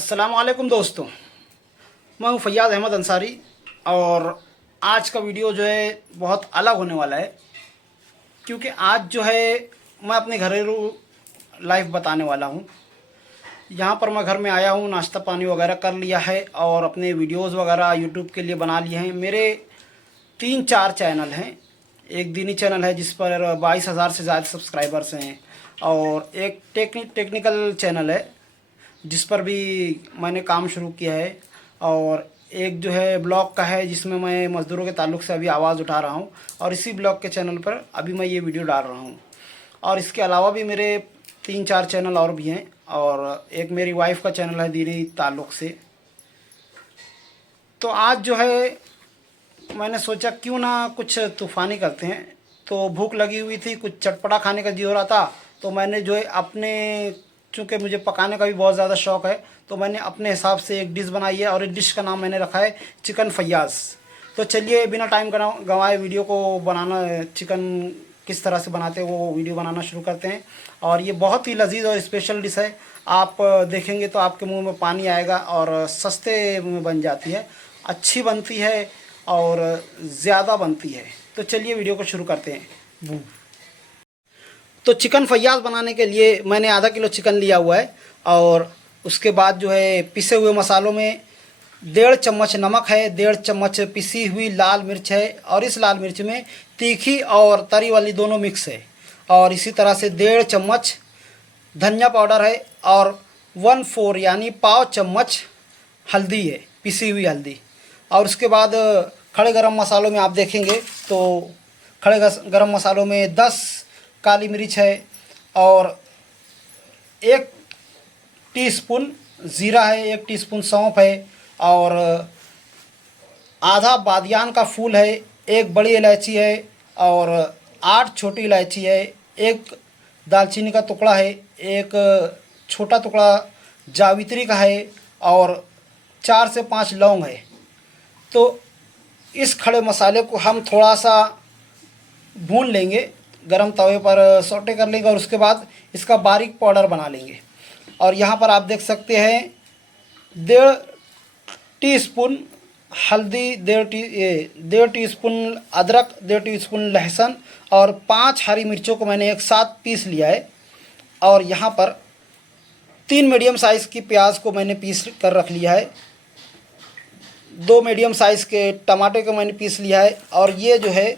अस्सलाम वालेकुम दोस्तों, मैं हूं फैयाज़ अहमद अंसारी और आज का वीडियो जो है बहुत अलग होने वाला है क्योंकि आज जो है मैं अपने घरेलू लाइफ बताने वाला हूं। यहाँ पर मैं घर में आया हूं, नाश्ता पानी वगैरह कर लिया है और अपने वीडियोस वगैरह यूट्यूब के लिए बना लिए हैं। मेरे 3-4 चैनल हैं। एक दीनी चैनल है जिस पर 22,000 से ज़्यादा सब्सक्राइबर्स हैं और एक टेक्निकल चैनल है जिस पर भी मैंने काम शुरू किया है और एक जो है ब्लॉग का है जिसमें मैं मज़दूरों के ताल्लुक़ से अभी आवाज़ उठा रहा हूं और इसी ब्लॉग के चैनल पर अभी मैं ये वीडियो डाल रहा हूं। और इसके अलावा भी मेरे 3-4 चैनल और भी हैं और एक मेरी वाइफ का चैनल है दीनी ताल्लुक़ से। तो आज जो है मैंने सोचा क्यों ना कुछ तूफ़ानी करते हैं। तो भूख लगी हुई थी, कुछ चटपटा खाने का जी हो रहा था, तो मैंने जो है अपने, चूँकि मुझे पकाने का भी बहुत ज़्यादा शौक़ है, तो मैंने अपने हिसाब से एक डिश बनाई है और इस डिश का नाम मैंने रखा है चिकन फैयाज़। तो चलिए बिना टाइम गंवाए वीडियो को बनाना, चिकन किस तरह से बनाते हैं वो वीडियो बनाना शुरू करते हैं। और ये बहुत ही लजीज और स्पेशल डिश है, आप देखेंगे तो आपके मुंह में पानी आएगा और सस्ते में बन जाती है, अच्छी बनती है और ज़्यादा बनती है। तो चलिए वीडियो को शुरू करते हैं। तो चिकन फैयाज़ बनाने के लिए मैंने आधा किलो चिकन लिया हुआ है और उसके बाद जो है पिसे हुए मसालों में 1.5 चम्मच नमक है, 1.5 चम्मच पिसी हुई लाल मिर्च है और इस लाल मिर्च में तीखी और तरी वाली दोनों मिक्स है। और इसी तरह से 1.5 चम्मच धनिया पाउडर है और 1/4 यानी पाव चम्मच हल्दी है, पिसी हुई हल्दी। और उसके बाद खड़े गरम मसालों में आप देखेंगे तो खड़े गरम मसालों में 10 काली मिर्च है और 1 टीस्पून ज़ीरा है, 1 टीस्पून सौंफ है और आधा बादियान का फूल है, 1 बड़ी इलायची है और 8 छोटी इलायची है, 1 दालचीनी का टुकड़ा है, 1 छोटा टुकड़ा जावित्री का है और 4 से 5 लौंग है। तो इस खड़े मसाले को हम थोड़ा सा भून लेंगे, गरम तवे पर सौटे कर लेंगे और उसके बाद इसका बारीक पाउडर बना लेंगे। और यहाँ पर आप देख सकते हैं 1.5 टीस्पून हल्दी, 1.5 टीस्पून अदरक, 1.5 टीस्पून लहसुन और 5 हरी मिर्चों को मैंने एक साथ पीस लिया है। और यहाँ पर 3 मीडियम साइज़ की प्याज को मैंने पीस कर रख लिया है, 2 मीडियम साइज़ के टमाटर को मैंने पीस लिया है। और ये जो है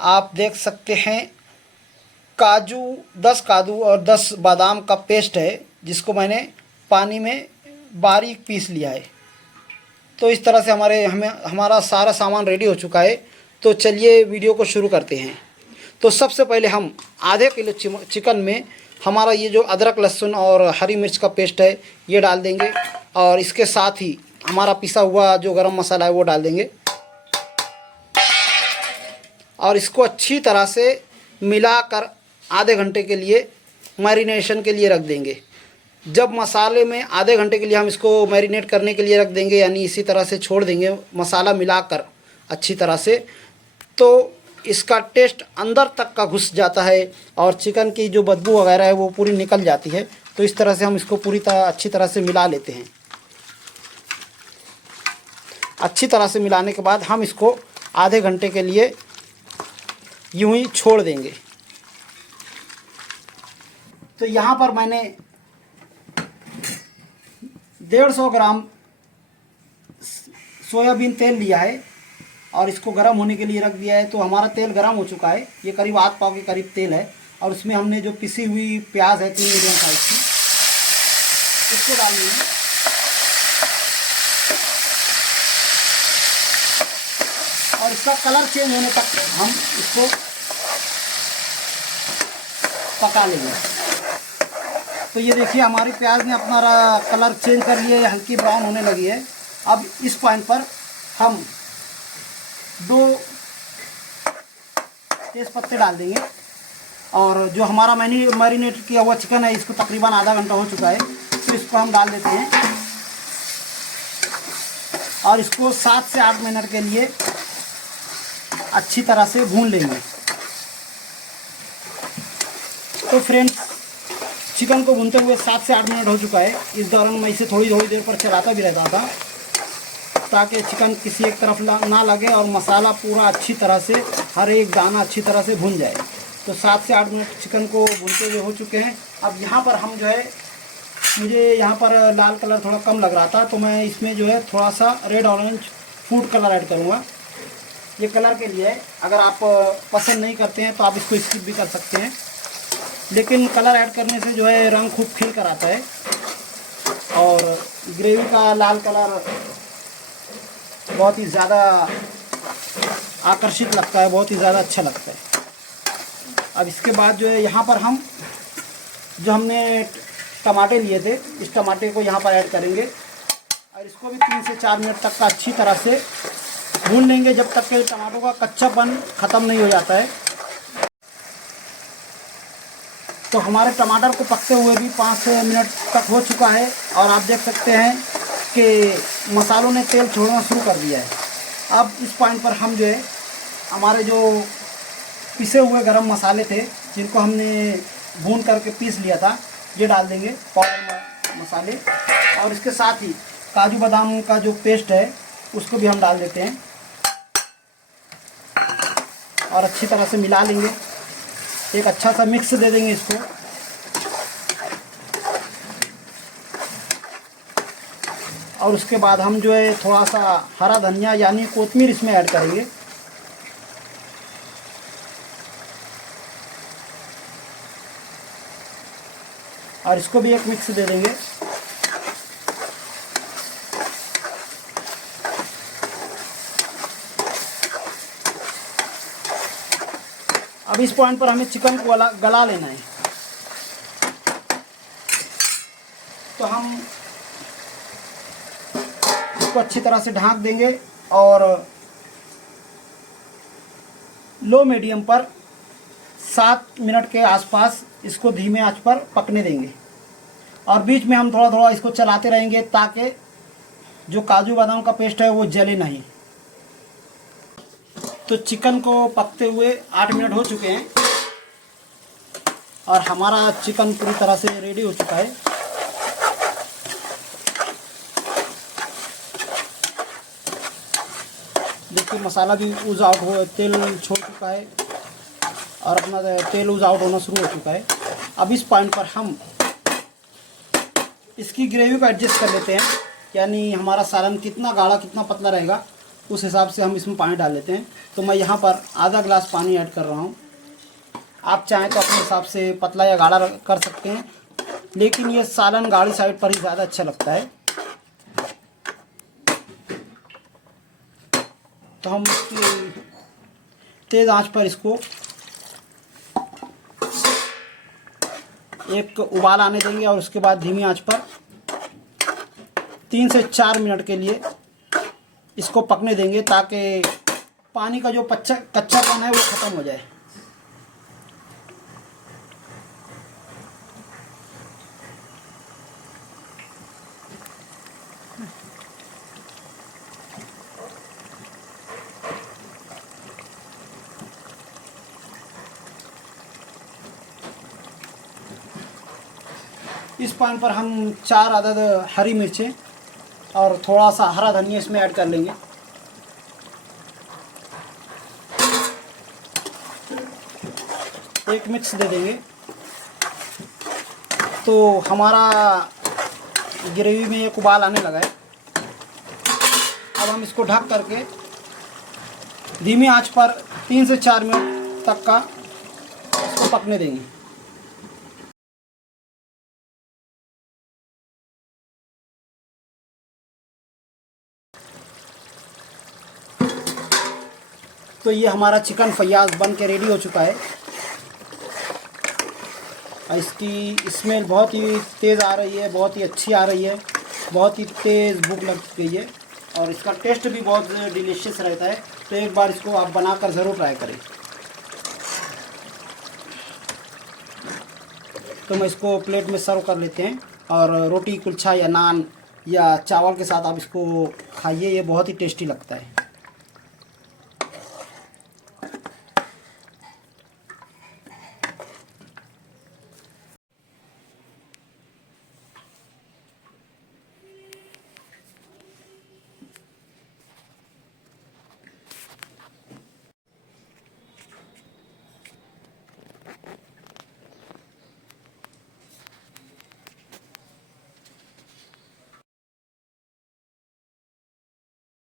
आप देख सकते हैं काजू, 10 काजू और 10 बादाम का पेस्ट है जिसको मैंने पानी में बारीक पीस लिया है। तो इस तरह से हमारा सारा सामान रेडी हो चुका है। तो चलिए वीडियो को शुरू करते हैं। तो सबसे पहले हम आधे किलो चिकन में हमारा ये जो अदरक लहसुन और हरी मिर्च का पेस्ट है ये डाल देंगे और इसके साथ ही हमारा पिसा हुआ जो गरम मसाला है वो डाल देंगे और इसको अच्छी तरह से मिलाकर आधे घंटे के लिए मैरिनेशन के लिए रख देंगे। जब मसाले में आधे घंटे के लिए हम इसको मैरिनेट करने के लिए रख देंगे, यानी इसी तरह से छोड़ देंगे मसाला मिलाकर अच्छी तरह से, तो इसका टेस्ट अंदर तक का घुस जाता है और चिकन की जो बदबू वगैरह है वो पूरी निकल जाती है। तो इस तरह से हम इसको पूरी तरह अच्छी तरह से मिला लेते हैं। अच्छी तरह से मिलाने के बाद हम इसको आधे घंटे के लिए यूं ही छोड़ देंगे। तो यहाँ पर मैंने 150 ग्राम सोयाबीन तेल लिया है और इसको गर्म होने के लिए रख दिया है। तो हमारा तेल गर्म हो चुका है, ये करीब आध पाव के करीब तेल है और उसमें हमने जो पिसी हुई प्याज है 3 मीडियम साइज की, इसको डाल देंगे। और इसका कलर चेंज होने तक हम इसको पका लेंगे। तो ये देखिए हमारी प्याज ने अपना कलर चेंज कर लिया है, हल्की ब्राउन होने लगी है। अब इस पॉइंट पर हम 2 तेज पत्ते डाल देंगे और जो हमारा मैरिनेट किया हुआ चिकन है इसको तकरीबन आधा घंटा हो चुका है, तो इसको हम डाल देते हैं और इसको 7 से 8 मिनट के लिए अच्छी तरह से भून लेंगे। तो फ्रेंड्स चिकन को भूनते हुए 7 से 8 मिनट हो चुका है। इस दौरान मैं इसे थोड़ी थोड़ी देर पर चलाता भी रहता था ताकि चिकन किसी एक तरफ ना लगे और मसाला पूरा अच्छी तरह से, हर एक दाना अच्छी तरह से भुन जाए। तो 7 से 8 मिनट चिकन को भूनते हुए हो चुके हैं। अब यहाँ पर हम जो है, मुझे यहाँ पर लाल कलर थोड़ा कम लग रहा था तो मैं इसमें जो है थोड़ा सा red orange food colour add करूँगा। ये कलर के लिए है, अगर आप पसंद नहीं करते हैं तो आप इसको स्किप भी कर सकते हैं, लेकिन कलर ऐड करने से जो है रंग खूब खिल कर आता है और ग्रेवी का लाल कलर बहुत ही ज़्यादा आकर्षित लगता है, बहुत ही ज़्यादा अच्छा लगता है। अब इसके बाद जो है यहाँ पर हम जो हमने टमाटे लिए थे, इस टमाटे को यहाँ पर ऐड करेंगे और इसको भी 3 से 4 मिनट तक का अच्छी तरह से भून लेंगे जब तक कि टमाटों का कच्चापन ख़त्म नहीं हो जाता है। तो हमारे टमाटर को पकते हुए भी 5 मिनट तक हो चुका है और आप देख सकते हैं कि मसालों ने तेल छोड़ना शुरू कर दिया है। अब इस पॉइंट पर हम जो है हमारे जो पिसे हुए गरम मसाले थे, जिनको हमने भून करके पीस लिया था, ये डाल देंगे पाउडर मसाले, और इसके साथ ही काजू बादाम का जो पेस्ट है उसको भी हम डाल देते हैं और अच्छी तरह से मिला लेंगे। एक अच्छा सा मिक्स दे देंगे इसको। और उसके बाद हम जो है थोड़ा सा हरा धनिया यानी कोतमीर इसमें ऐड करेंगे। और इसको भी एक मिक्स दे देंगे। अब इस पॉइंट पर हमें चिकन को गला लेना है, तो हम इसको अच्छी तरह से ढक देंगे और लो मीडियम पर 7 मिनट के आसपास इसको धीमे आंच पर पकने देंगे। और बीच में हम थोड़ा थोड़ा इसको चलाते रहेंगे ताकि जो काजू बादाम का पेस्ट है वो जले नहीं। तो चिकन को पकते हुए 8 मिनट हो चुके हैं और हमारा चिकन पूरी तरह से रेडी हो चुका है। देखिए मसाला भी ऊज आउट हो, तेल छोड़ चुका है और अपना तेल ऊज आउट होना शुरू हो चुका है। अब इस पॉइंट पर हम इसकी ग्रेवी को एडजस्ट कर लेते हैं, यानी हमारा सालन कितना गाढ़ा कितना पतला रहेगा उस हिसाब से हम इसमें पानी डाल लेते हैं। तो मैं यहाँ पर आधा गिलास पानी ऐड कर रहा हूँ। आप चाहें तो अपने हिसाब से पतला या गाढ़ा कर सकते हैं, लेकिन ये सालन गाढ़ी साइड पर ही ज़्यादा अच्छा लगता है। तो हम इसकी तेज़ आंच पर इसको एक उबाल आने देंगे और उसके बाद धीमी आंच पर 3 से 4 मिनट के लिए इसको पकने देंगे ताकि पानी का जो कच्चापन है वो ख़त्म हो जाए। इस पॉइंट पर हम 4 अदद हरी मिर्चें और थोड़ा सा हरा धनिया इसमें ऐड कर लेंगे। एक मिक्स दे देंगे। तो हमारा ग्रेवी में एक उबाल आने लगा है। अब हम इसको ढक करके धीमी आंच पर 3 से 4 मिनट तक का इसको पकने देंगे। तो ये हमारा चिकन फ़याज़ बन के रेडी हो चुका है। इसकी स्मेल बहुत ही तेज़ आ रही है, बहुत ही अच्छी आ रही है, बहुत ही तेज़ भूख लग गई है और इसका टेस्ट भी बहुत डिलीशियस रहता है। तो एक बार इसको आप बनाकर ज़रूर ट्राई करें। तो मैं इसको प्लेट में सर्व कर लेते हैं और रोटी कुलचा या नान या चावल के साथ आप इसको खाइए, ये बहुत ही टेस्टी लगता है।